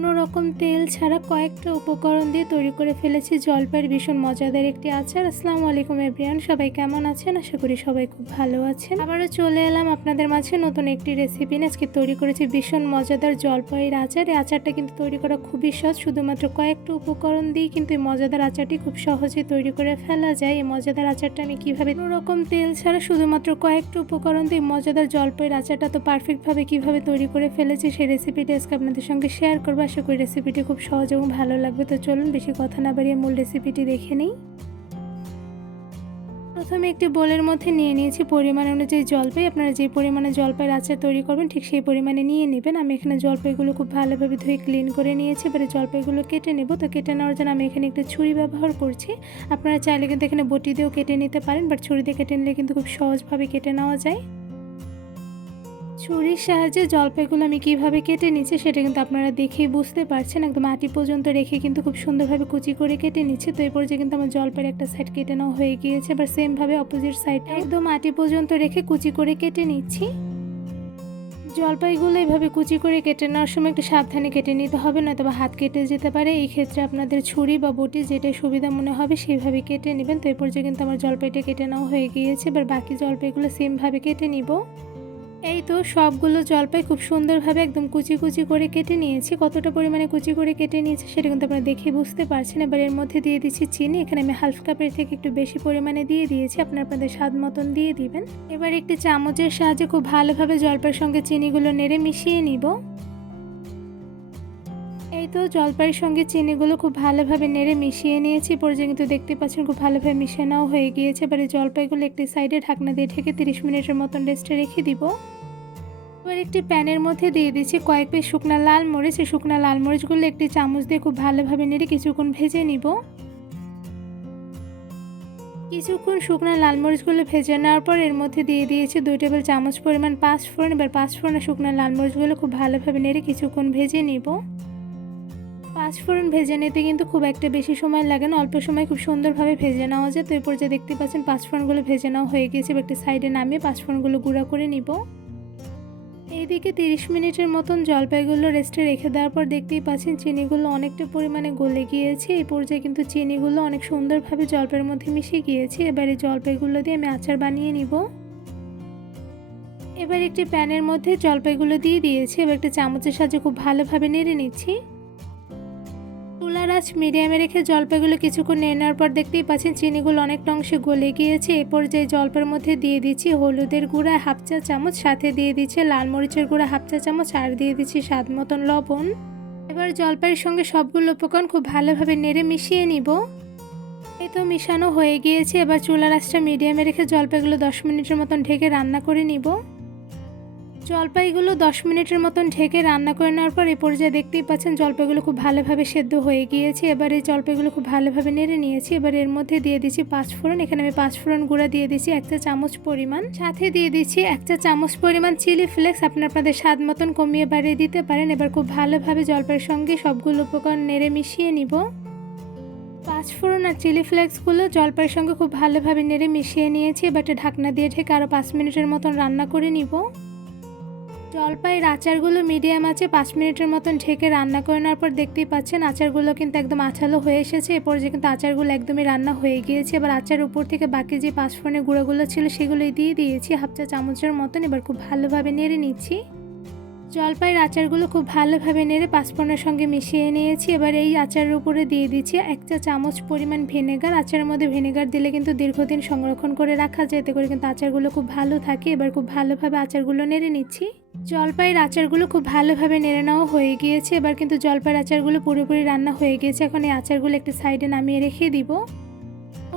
কোনো রকম তেল ছাড়া কয়েকটা উপকরণ দিয়ে তৈরি করে ফেলেছি। জলপাইয়ের ভীষণ মজাদার একটি আচার। আসসালামু আলাইকুম এভরিয়ান সবাই কেমন আছেন? আশা করি সবাই খুব ভালো আছেন। আবারও চলে এলাম আপনাদের মাঝে নতুন একটি রেসিপি আজকে তৈরি করেছি ভীষণ মজাদার জলপাইয়ের আচার। এই আচারটা কিন্তু তৈরি করা খুবই সহজ। শুধুমাত্র কয়েকটা উপকরণ দিয়ে কিন্তু এই মজাদার আচারটি খুব সহজে তৈরি করে ফেলা যায়। এই মজাদার আচারটা আমি কীভাবে কোনো রকম তেল ছাড়া শুধুমাত্র কয়েকটা উপকরণ দিয়ে মজাদার জলপাইয়ের আচারটা তো পারফেক্টভাবে কীভাবে তৈরি করে ফেলেছি, সেই রেসিপিটি আজকে আপনাদের সঙ্গে শেয়ার করব। আশা করি রেসিপিটি খুব সহজ এবং ভালো লাগবে। তো চলুন বেশি কথা না বাড়িয়ে মূল রেসিপিটি দেখে নিই। প্রথমে একটি বোলের মধ্যে নিয়ে নিয়েছি পরিমাণ অনুযায়ী জলপাই। আপনারা যে পরিমাণে জলপাইয়ের আচার তৈরি করবেন, ঠিক সেই পরিমাণে নিয়ে নেবেন। আমি এখানে জলপাইগুলো খুব ভালোভাবে ধুয়ে ক্লিন করে নিয়েছি। এবারে জলপাইগুলো কেটে নেব। তো কেটে নেওয়ার জন্য আমি এখানে একটু ছুরি ব্যবহার করছি। আপনারা চাইলে কিন্তু এখানে বটি দিয়েও কেটে নিতে পারেন, বাট ছুরি দিয়ে কেটে নিলে কিন্তু খুব সহজভাবে কেটে নেওয়া যায়। ছুরির সাহায্যে জলপাইগুলো আমি কীভাবে কেটে নিচ্ছি সেটা কিন্তু আপনারা দেখেই বুঝতে পারছেন। একদম আটি পর্যন্ত রেখে কিন্তু খুব সুন্দরভাবে কুচি করে কেটে নিচ্ছে। তো এই পর্যায়ে কিন্তু আমার জলপাইয়ের একটা সাইড কেটে নেওয়া হয়ে গিয়েছে এবার সেমভাবে অপোজিট সাইডটা একদম আটি পর্যন্ত রেখে কুচি করে কেটে নিচ্ছি। জলপাইগুলো এভাবে কুচি করে কেটে নেওয়ার সময় একটু সাবধানে কেটে নিতে হবে নয়তো বা হাত কেটে যেতে পারে। এই ক্ষেত্রে আপনাদের ছুরি বা বটি যেটা সুবিধা মনে হবে সেইভাবে কেটে নেবেন। তো এই পর্যায়ে কিন্তু আমার জলপাইটা কেটে নেওয়া হয়ে গিয়েছে এবার বাকি জলপাইগুলো সেমভাবে কেটে নিব। এই তো সবগুলো জলপাই খুব সুন্দরভাবে একদম কুচি কুচি করে কেটে নিয়েছি। কতটা পরিমাণে কুচি করে কেটে নিয়েছি সেটা কিন্তু আপনারা দেখে বুঝতে পারছেন। এবার এর মধ্যে দিয়ে দিচ্ছি চিনি। এখানে আমি হাফ কাপের থেকে একটু বেশি পরিমাণে দিয়ে দিয়েছি। আপনারা আপনাদের স্বাদ মতন দিয়ে দিবেন। এবার একটি চামচের সাহায্যে খুব ভালোভাবে জলপাইয়ের সঙ্গে চিনিগুলো নেড়ে মিশিয়ে নিব। এই তো জলপাইয়ের সঙ্গে চিনিগুলো খুব ভালোভাবে নেড়ে মিশিয়ে নিয়েছি। পর্যায়ে কিন্তু দেখতে পাচ্ছেন খুব ভালোভাবে মিশিয়ে নেওয়া হয়ে গিয়েছে। এবারে জলপাইগুলো একটি সাইডে ঢাকনা দিয়ে ঢেকে তিরিশ মিনিটের মতন রেস্টে রেখে দিব। এবার একটি প্যানের মধ্যে দিয়ে দিচ্ছি কয়েক পিস শুকনা লাল মরিচ। এই শুকনা লাল মরিচগুলো একটি চামচ দিয়ে খুব ভালোভাবে নেড়ে কিছুক্ষণ ভেজে নিব। কিছুক্ষণ শুকনো লাল মরিচগুলো ভেজে নেওয়ার পর এর মধ্যে দিয়ে দিয়েছি দুই টেবিল চামচ পরিমাণ পাঁচ ফোড়ন এবার পাঁচ ফোড়নে শুকনো লাল মরিচগুলো খুব ভালোভাবে নেড়ে কিছুক্ষণ ভেজে নিব। পাঁচ ফোড়ন ভেজে নিতে কিন্তু খুব একটা বেশি সময় লাগে না। অল্প সময় খুব সুন্দরভাবে ভেজে নেওয়া যায়। তো এরপর যে দেখতে পাচ্ছেন, পাঁচ ফোড়নগুলো ভেজে নেওয়া হয়ে গিয়েছে একটি সাইডে নামিয়ে পাঁচ ফোড়নগুলো গুঁড়া করে নিব। এইদিকে তিরিশ মিনিটের মতন জলপাইগুলো রেস্টে রেখে দেওয়ার পর দেখতেই পাচ্ছেন, চিনিগুলো অনেকটা পরিমাণে গলে গিয়েছে। এই পর্যায়ে কিন্তু চিনিগুলো অনেক সুন্দরভাবে জলপাইয়ের মধ্যে মিশে গিয়েছে। এবারে জলপাইগুলো দিয়ে আমি আচার বানিয়ে নিব। এবার একটি প্যানের মধ্যে জলপাইগুলো দিয়ে দিয়েছি। এবার একটা চামচের সাহায্যে খুব ভালোভাবে নেড়ে নিচ্ছি। চুলার আঁচ মিডিয়ামে রেখে জলপাইগুলো কিছুক্ষণ নেড়ে নেওয়ার পর দেখতেই পাচ্ছেন চিনিগুলো অনেকটা অংশে গলে গিয়েছে। এ পর্যায়ে জলপাইয়ের মধ্যে দিয়ে দিচ্ছি হলুদের গুঁড়া, হাফ চা চামচ, সাথে দিয়ে দিচ্ছে লাল মরিচের গুঁড়া, হাফ চা চামচ, আর দিয়ে দিচ্ছি স্বাদ মতন লবণ। এবার জলপাইয়ের সঙ্গে সবগুলো উপকরণ খুব ভালোভাবে নেড়ে মিশিয়ে নিব। এই তো মিশানো হয়ে গিয়েছে। এবার চুলার আঁচটা মিডিয়ামে রেখে জলপাইগুলো দশ মিনিটের মতন ঢেকে রান্না করে নিব। জলপাইগুলো দশ মিনিটের মতন ঢেকে রান্না করে নেওয়ার পর এই পর্যায়ে দেখতেই পাচ্ছেন জলপাইগুলো খুব ভালোভাবে সেদ্ধ হয়ে গিয়েছে। এবার এই জলপাইগুলো খুব ভালোভাবে নেড়ে নিয়েছি। এবার এর মধ্যে দিয়ে দিচ্ছি পাঁচ ফোড়ন। এখানে আমি পাঁচ ফোড়ন গুঁড়া দিয়ে দিচ্ছি একটা চামচ পরিমাণ। সাথে দিয়ে দিচ্ছি একটা চামচ পরিমাণ চিলি ফ্লেক্স। আপনার আপনাদের স্বাদ মতন কমিয়ে বাড়িয়ে দিতে পারেন। এবার খুব ভালোভাবে জলপাইয়ের সঙ্গে সবগুলো উপকরণ নেড়ে মিশিয়ে নিব। পাঁচ ফোড়ন আর চিলি ফ্লেক্সগুলো জলপাইয়ের সঙ্গে খুব ভালোভাবে নেড়ে মিশিয়ে নিয়েছি। এবার ঢাকনা দিয়ে ঢেকে আরও পাঁচ মিনিটের মতন রান্না করে নিব। জলপাইয়ের আচারগুলো মিডিয়াম আছে, পাঁচ মিনিটের মতন ঢেকে রান্না করে নেওয়ার পর দেখতেই পাচ্ছেন আচারগুলো কিন্তু একদম আঠালো হয়ে এসেছে। এরপর যে কিন্তু আচারগুলো একদমই রান্না হয়ে গিয়েছে। এবার আচার উপর থেকে বাকি যে পাঁচফোড়নের গুঁড়োগুলো ছিল সেগুলোই দিয়ে দিয়েছি, হাফ চা চামচের মতন। এবার খুব ভালোভাবে নেড়ে নিচ্ছি। জলপাইয়ের আচারগুলো খুব ভালোভাবে নেড়ে পাঁচফোড়নের সঙ্গে মিশিয়ে নিয়েছি। এবার এই আচারের উপরে দিয়ে দিচ্ছি এক চা চামচ পরিমাণ ভিনেগার। আচারের মধ্যে ভিনেগার দিলে কিন্তু দীর্ঘদিন সংরক্ষণ করে রাখা যায়। এতে করে কিন্তু আচারগুলো খুব ভালো থাকে। এবার খুব ভালোভাবে আচারগুলো নেড়ে নিচ্ছি। জলপাইয়ের আচারগুলো খুব ভালোভাবে নেড়ে নেওয়া হয়ে গিয়েছে। এবার কিন্তু জলপাইয়ের আচারগুলো পুরোপুরি রান্না হয়ে গিয়েছে। এখন এই আচারগুলো একটি সাইডে নামিয়ে রেখে দিব।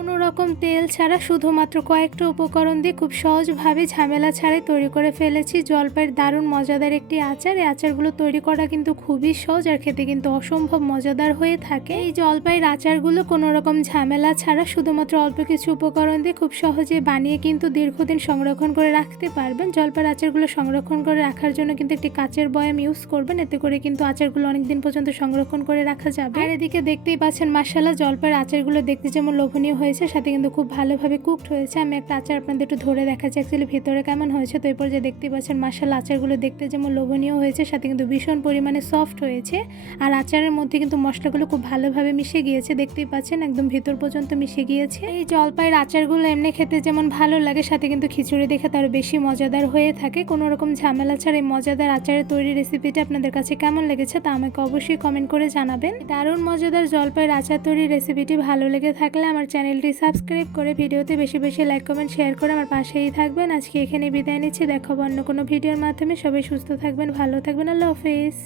কোনো রকম তেল ছাড়া শুধুমাত্র কয়েকটা উপকরণ দিয়ে খুব সহজভাবে ঝামেলা ছাড়াই তৈরি করে ফেলেছি। জলপাইয়ের দারুণ মজাদার একটি আচার। এই আচারগুলো তৈরি করা কিন্তু খুবই সহজ আর খেতে কিন্তু অসম্ভব মজাদার হয়ে থাকে। এই জলপাইয়ের আচারগুলো কোনো রকম ঝামেলা ছাড়া শুধুমাত্র অল্প কিছু উপকরণ দিয়ে খুব সহজে বানিয়ে কিন্তু দীর্ঘদিন সংরক্ষণ করে রাখতে পারবেন। জলপাইয়ের আচারগুলো সংরক্ষণ করে রাখার জন্য কিন্তু একটি কাচের বয়াম ইউজ করবেন। এতে করে কিন্তু আচারগুলো অনেক দিন পর্যন্ত সংরক্ষণ করে রাখা যাবে। আর এদিকে দেখতেই পাচ্ছেন মাসালা জলপাইয়ের আচারগুলো দেখতে যেমন লোভনীয় হয়েছে হয়েছে, সাথে কিন্তু খুব ভালোভাবে কুকড হয়েছে। আমি একটা আচার আপনাদের একটু ধরে দেখাচ্ছি অ্যাকচুয়ালি ভিতরে কেমন হয়েছে তো এরপর যে দেখতে পাচ্ছেন মাসাল আচারগুলো দেখতে যেমন লোভনীয় হয়েছে, সাথে কিন্তু ভীষণ পরিমাণে সফট হয়েছে। আর আচারের মধ্যে কিন্তু মশলাগুলো খুব ভালোভাবে মিশে গিয়েছে, দেখতেই পাচ্ছেন একদম ভিতর পর্যন্ত মিশে গিয়েছে। এই জলপাইয়ের আচারগুলো এমনি খেতে যেমন ভালো লাগে, সাথে কিন্তু খিচুড়ি দেখে তার বেশি মজাদার হয়ে থাকে। কোনো রকম ঝামেলা ছাড়া এই মজাদার আচারের তৈরি রেসিপিটা আপনাদের কাছে কেমন লেগেছে তা আমাকে অবশ্যই কমেন্ট করে জানাবেন। দারুণ মজাদার জলপাইয়ের আচার তৈরি রেসিপিটি ভালো লেগে থাকলে আমার চ্যানেলটি সাবস্ক্রাইব করে ভিডিওতে বেশি বেশি লাইক, কমেন্ট, শেয়ার করে আমার পাশেই থাকবেন। আজকে এখানে বিদায় নিচ্ছি। দেখাবো অন্য কোনো ভিডিওর মাধ্যমে। সবাই সুস্থ থাকবেন, ভালো থাকবেন। আল্লাহ হাফিজ।